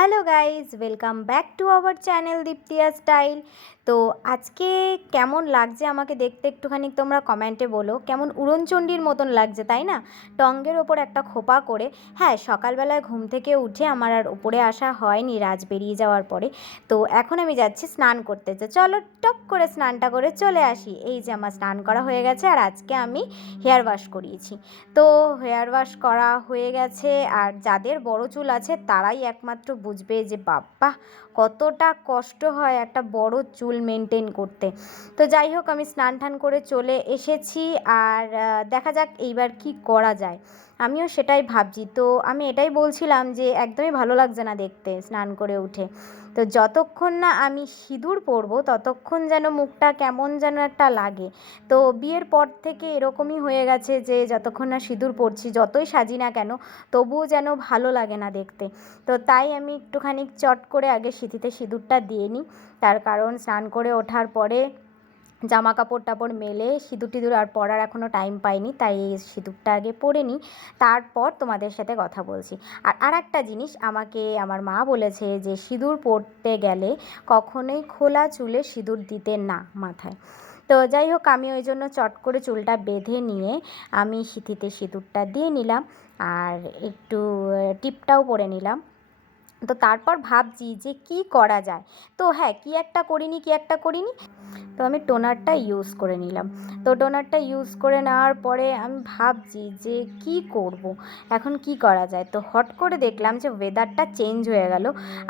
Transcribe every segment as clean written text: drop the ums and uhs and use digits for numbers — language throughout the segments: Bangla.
Hello guys, welcome back to our channel Diptiya style. তো আজকে কেমন লাগছে আমাকে দেখতে একটুখানি তোমরা কমেন্টে বলো। কেমন উড়নচণ্ডীর মতন লাগছে, তাই না? টঙ্গের ওপর একটা খোপা করে। হ্যাঁ, সকালবেলায় ঘুম থেকে উঠে আমার আর উপরে আসা হয়নি রাজ বেরিয়ে যাওয়ার পরে। তো এখন আমি যাচ্ছি স্নান করতে। তো চলো টক করে স্নানটা করে চলে আসি। এই যে আমার স্নান করা হয়ে গেছে, আর আজকে আমি হেয়ার ওয়াশ করিয়েছি। তো হেয়ার ওয়াশ করা হয়ে গেছে, আর যাদের বড় চুল আছে তারাই একমাত্র বুঝবে যে বাবা কতটা কষ্ট হয় একটা বড় চুল মেনটেন করতে। তো যাই হোক, আমি স্নান টান করে চলে এসেছি, আর দেখা যাক এইবার কি করা যায়। আমিও সেটাই ভাবছি। তো আমি এটাই বলছিলাম যে একদমই ভালো লাগছে না দেখতে স্নান করে উঠে। তো যতক্ষণ না আমি সিঁদুর পরবো ততক্ষণ যেন মুখটা কেমন যেন একটা লাগে। তো বিয়ের পর থেকে এরকমই হয়ে গেছে যে যতক্ষণ না সিঁদুর পরছি, যতই সাজি না কেন, তবুও যেন ভালো লাগে না দেখতে। তো তাই আমি একটুখানি চট করে আগে সিঁথিতে সিঁদুরটা দিয়ে নিই। তার কারণ স্নান করে ওঠার পরে জামা কাপড় টাপড় মেলে সিঁদুর টিঁদুর আর পরার এখনও টাইম পাইনি, তাই এই সিঁদুরটা আগে পরে নিই, তারপর তোমাদের সাথে কথা বলছি। আর একটা জিনিস আমাকে আমার মা বলেছে যে সিঁদুর পরতে গেলে কখনোই খোলা চুলে সিঁদুর দিতে না মাথায়। তো যাই হোক, আমি ওই জন্য চট করে চুলটা বেঁধে নিয়ে আমি সিঁথিতে সিঁদুরটা দিয়ে নিলাম, আর একটু টিপটাও পরে নিলাম। তো তারপর ভাবছি যে কি করা যায়। তো হ্যাঁ, কি একটা করিনি। তো আমি টোনারটা ইউজ করে নিলাম। তো টোনারটা ইউজ করে নেওয়ার পরে আমি ভাবছি যে কি করব, এখন কি করা যায়। তো হট করে দেখলাম যে ওয়েদারটা চেঞ্জ হয়ে গেল।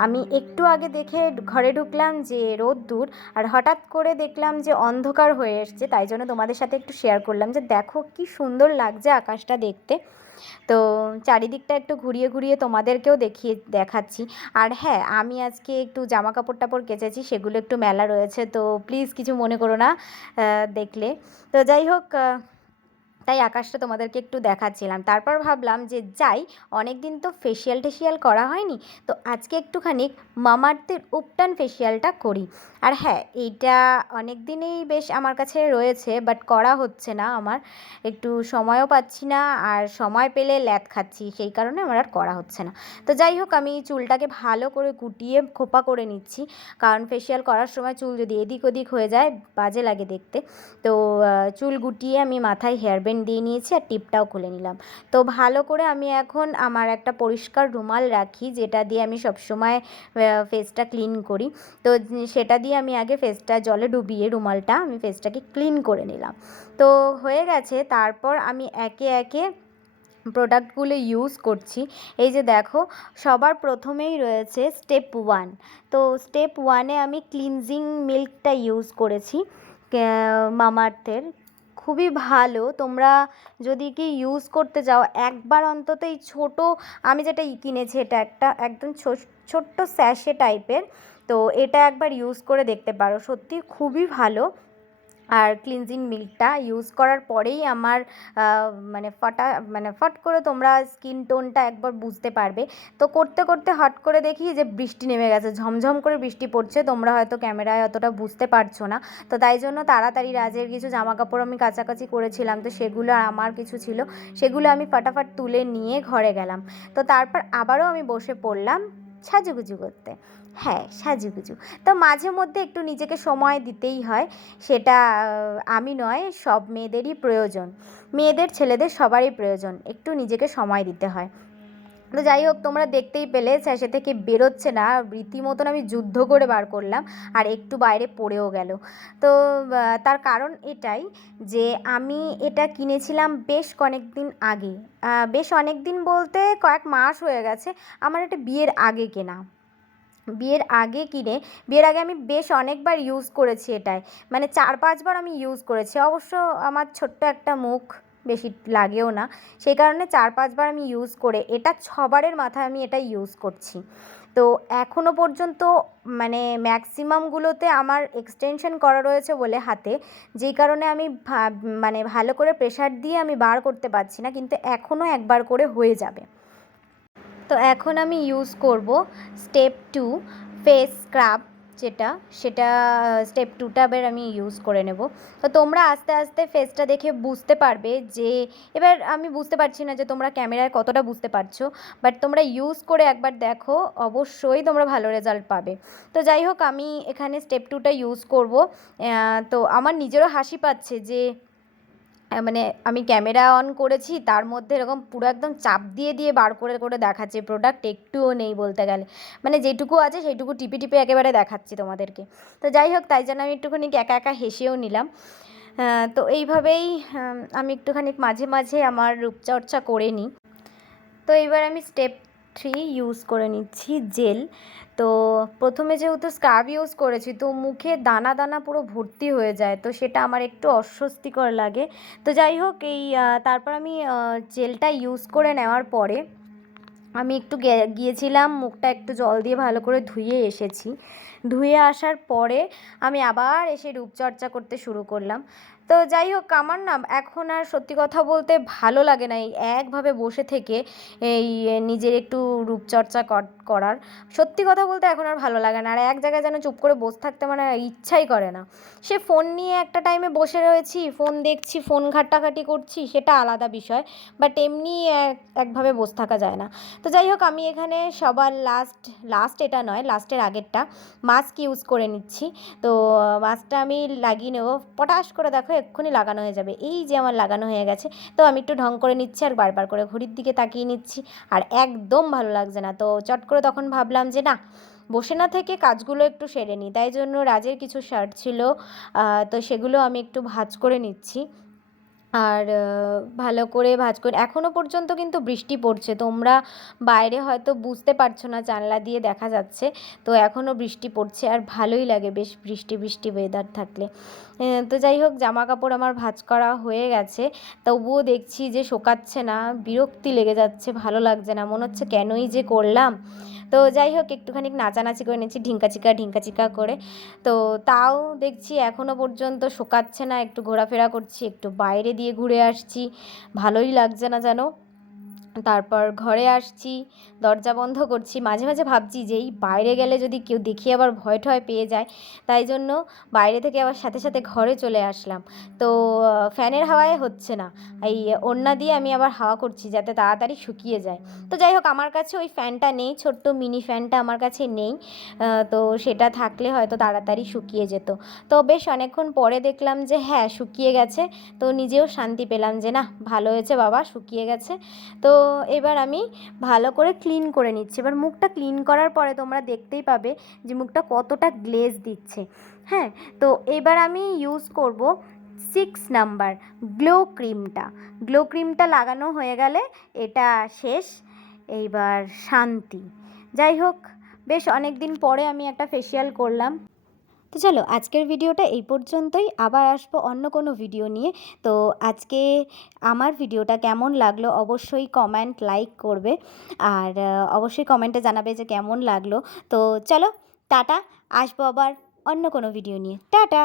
আমি একটু আগে দেখে ঘরে ঢুকলাম যে রোদ্দুর, আর হঠাৎ করে দেখলাম যে অন্ধকার হয়ে এসছে। তাই জন্য তোমাদের সাথে একটু শেয়ার করলাম যে দেখো কি সুন্দর লাগছে আকাশটা দেখতে। তো চারিদিকটা একটু ঘুরিয়ে ঘুরিয়ে তোমাদেরকেও দেখাচ্ছি। আর হ্যাঁ, আমি আজকে একটু জামা কাপড় টাপড় কেচেছি, সেগুলো একটু মেলা রয়েছে, তো প্লিজ কিছু মনে করো না দেখলে। তো যাই হোক, তাই আকাশটা তোমাদেরকে একটু দেখাচ্ছিলাম। তারপর ভাবলাম যে যাই, অনেক দিন তো ফেসিয়াল টেসিয়াল করা হয়নি, তো আজকে একটুখানি মামাআর্থের উপটান ফেসিয়ালটা করি। আর হ্যাঁ, এইটা অনেক দিনেই বেশ আমার কাছে রয়েছে, বাট করা হচ্ছে না আমার, একটু সময়ও পাচ্ছি না, আর সময় পেলে ল্যাদ খাচ্ছি, সেই কারণে আমার আর করা হচ্ছে না। তো যাই হোক, আমি চুলটাকে ভালো করে গুটিয়ে খোপা করে নিচ্ছি, কারণ ফেসিয়াল করার সময় চুল যদি এদিক ওদিক হয়ে যায় বাজে লাগে দেখতে। তো চুল গুটিয়ে আমি মাথায় হেয়ার ব্যান্ড দিয়ে নিয়েছি, আর টিপটাও খুলে নিলাম। তো ভালো করে আমি এখন আমার একটা পরিষ্কার রুমাল রাখি, যেটা দিয়ে আমি সবসময় ফেসটা ক্লিন করি। তো সেটা দিয়ে আমি আগে ফেসটা জলে ডুবিয়ে রুমালটা আমি ফেসটাকে ক্লিন করে নিলাম। তো হয়ে গেছে, তারপর আমি একে একে প্রোডাক্টগুলো ইউজ করছি। এই যে দেখো, সবার প্রথমেই রয়েছে স্টেপ 1। তো স্টেপ 1-এ আমি ক্লিনজিং মিল্কটা ইউজ করেছি মামাআর্থের। খুবই ভালো, তোমরা যদি কি ইউজ করতে চাও একবার অন্তত এই ছোটো, আমি যেটা কিনেছি এটা একটা একদম ছোট্ট স্যাশে টাইপের। তো এটা একবার ইউজ করে দেখতে পারো, সত্যি খুবই ভালো। আর ক্লিনজিং মিল্কটা ইউজ করার পরেই আমার ফট করে তোমরা স্কিন টোনটা একবার বুঝতে পারবে। তো করতে করতে হট করে দেখি যে বৃষ্টি নেমে গেছে, ঝমঝম করে বৃষ্টি পড়ছে, তোমরা হয়তো ক্যামেরায় অতটা বুঝতে পারছো না। তো তাই জন্য তাড়াতাড়ি রাজের কিছু জামাকাপড় আমি কাচাকাচি করেছিলাম, তো সেগুলো আর আমার কিছু ছিল, সেগুলো আমি ফাটাফাট তুলে নিয়ে ঘরে গেলাম। তো তারপর আবারও আমি বসে পড়লাম সাজুগুজু করতে। হ্যাঁ, সাজুগুজু তো মাঝে মধ্যে একটু নিজেকে সময় দিতেই হয়। সেটা আমি নয়, সব মেয়েদেরই প্রয়োজন, মেয়েদের ছেলেদের সবারই প্রয়োজন, একটু নিজেকে সময় দিতে হয়। তো যাই হোক, তোমরা দেখতেই পেলে স্যাশে থেকে বেরোচ্ছে না, রীতিমতন আমি যুদ্ধ করে বার করলাম, আর একটু বাইরে পড়েও গেল। তো তার কারণ এটাই যে আমি এটা কিনেছিলাম বেশ অনেক দিন আগে, বেশ অনেক দিন বলতে কয়েক মাস হয়ে গেছে। আমার এটা বিয়ের আগে কেনা, বিয়ের আগে আমি বেশ অনেকবার ইউজ করেছি এটায়, মানে 4-5 বার আমি ইউজ করেছি। অবশ্য আমার ছোট্ট একটা মুখ, বেশি লাগেও না, সেই কারণে 4-5 বার আমি ইউজ করে এটা 6বারের মাথায় আমি এটা ইউজ করছি। তো এখনও পর্যন্ত মানে ম্যাক্সিমামগুলোতে আমার এক্সটেনশন করা রয়েছে বলে হাতে, যেই কারণে আমি ভালো করে প্রেশার দিয়ে আমি বার করতে পারছি না, কিন্তু এখনও একবার করে হয়ে যাবে। তো এখন আমি ইউজ করব স্টেপ 2 ফেস স্ক্রাব। যেটা সেটা স্টেপ 2টা এবার আমি ইউজ করে নেব। তো তোমরা আস্তে আস্তে ফেসটা দেখে বুঝতে পারবে যে, এবার আমি বুঝতে পারছি না যে তোমরা ক্যামেরায় কতটা বুঝতে পারছো, বাট তোমরা ইউজ করে একবার দেখো, অবশ্যই তোমরা ভালো রেজাল্ট পাবে। তো যাই হোক, আমি এখানে স্টেপ 2টা ইউজ করব। তো আমার নিজেরও হাসি পাচ্ছে যে মানে আমি ক্যামেরা অন করেছি, তার মধ্যে এরকম পুরো একদম চাপ দিয়ে দিয়ে বার করে করে দেখাচ্ছে, প্রোডাক্ট একটুও নেই বলতে গেলে, মানে যেটুকু আছে সেইটুকু টিপে টিপে একেবারে দেখাচ্ছি তোমাদেরকে। তো যাই হোক, তাই জন্য আমি একটুখানি একা একা হেসেও নিলাম। তো এইভাবেই আমি একটুখানি মাঝে মাঝে আমার রূপচর্চা করে নিই। তো এবার আমি স্টেপ 3 ইউজ করে নিচ্ছি জেল। তো প্রথমে যেহেতু স্কার্ব ইউজ করেছি, তো মুখে দানা দানা পুরো ভর্তি হয়ে যায়, তো সেটা আমার একটু অস্বস্তিকর লাগে। তো যাই হোক, তারপর আমি জেলটা ইউজ করে নেওয়ার পরে আমি একটু গিয়েছিলাম, মুখটা একটু জল দিয়ে ভালো করে ধুয়ে এসেছি। ধুয়ে আসার পরে আমি আবার এসে রূপচর্চা করতে শুরু করলাম। তো যাই হোক, আমার না এখন আর সত্যি কথা বলতে ভালো লাগে না এই একভাবে বসে থেকে এই নিজের একটু রূপচর্চা করার। সত্যি কথা বলতে এখন আর ভালো লাগে না, আর এক জায়গায় যেন চুপ করে বসে থাকতে মানে ইচ্ছাই করে না। সে ফোন নিয়ে একটা টাইমে বসে রয়েছি, ফোন দেখছি, ফোন ঘাটাঘাটি করছি, সেটা আলাদা বিষয়, বাট এমনি একভাবে বসে থাকা যায় না। তো যাই হোক, আমি এখানে সবার লাস্ট এটা নয়, লাস্টের আগেরটা মাস্ক ইউজ করে নিচ্ছি। তো মাস্কটা আমি লাগিয়ে নেবো, পটাশ করে দেখো এক্ষুনি লাগানো হয়ে যাবে। এই যে আমার লাগানো হয়ে গেছে। তো আমি একটু ঢং করে নিচ্ছি আর বারবার করে ঘড়ির দিকে তাকিয়ে নিচ্ছি, আর একদম ভালো লাগছে না। তো চট করে তখন ভাবলাম যে না, বসে না থেকে কাজগুলো একটু সেরে নিই। তাই জন্য রাজের কিছু শার্ট ছিল, তো সেগুলো আমি একটু ভাঁজ করে নিচ্ছি। আর ভালো করে ভাঁজ করে, এখনও পর্যন্ত কিন্তু বৃষ্টি পড়ছে, তোমরা বাইরে হয়তো বুঝতে পারছো না, জানলা দিয়ে দেখা যাচ্ছে। তো এখনও বৃষ্টি পড়ছে, আর ভালোই লাগে বেশ বৃষ্টি বৃষ্টি ওয়েদার থাকলে। তো যাই হোক, জামা কাপড় আমার ভাঁজ করা হয়ে গেছে, তবুও দেখছি যে শোকাচ্ছে না, বিরক্তি লেগে যাচ্ছে, ভালো লাগছে না, মনে হচ্ছে কেনই যে করলাম। তো যাই হোক, একটুখানি নাচানাচি করে নিচ্ছি ঢিঙ্কাচিকা করে। তো তাও দেখছি এখনও পর্যন্ত শোকাচ্ছে না, একটু ঘোরাফেরা করছি, একটু বাইরে দিয়ে ঘুরে আসছি, ভালোই লাগছে না যেন। তারপর ঘরে আসছি, দরজা বন্ধ করছি, মাঝে মাঝে ভাবছি যে এই বাইরে গেলে যদি কেউ দেখে আবার ভয় টয় পেয়ে যায়, তাই জন্য বাইরে থেকে আবার সাথে সাথে ঘরে চলে আসলাম। তো ফ্যানের হাওয়ায় হচ্ছে না, এই ওড়না দিয়ে আমি আবার হাওয়া করছি যাতে তাড়াতাড়ি শুকিয়ে যায়। তো যাই হোক, আমার কাছে ওই ফ্যানটা নেই, ছোট্ট মিনি ফ্যানটা আমার কাছে নেই। তো সেটা থাকলে হয়তো তাড়াতাড়ি শুকিয়ে যেত। তো বেশ অনেকক্ষণ পরে দেখলাম যে হ্যাঁ, শুকিয়ে গেছে। তো নিজেও শান্তি পেলাম যে না, ভালো হয়েছে বাবা, শুকিয়ে গেছে। তো এবার আমি ভালো করে ক্লিন করে নিচ্ছি। এবার মুখটা ক্লিন করার পরে তোমরা দেখতেই পাবে যে মুখটা কতটা গ্লেজ দিচ্ছে। হ্যাঁ, তো এবার আমি ইউজ করব 6 নাম্বার গ্লো ক্রিমটা লাগানো হয়ে গেলে এটা শেষ, এইবার শান্তি। যাই হোক, বেশ অনেক দিন পরে আমি একটা ফেসিয়াল করলাম। তো চলো, আজকের ভিডিওটা এই পর্যন্তই, আবার আসবো অন্য কোনো ভিডিও নিয়ে। তো আজকে আমার ভিডিওটা কেমন লাগলো অবশ্যই কমেন্ট লাইক করবে, আর অবশ্যই কমেন্টে জানাবে যে কেমন লাগলো। তো চলো, টাটা, আসবো আবার অন্য কোনো ভিডিও নিয়ে, টাটা।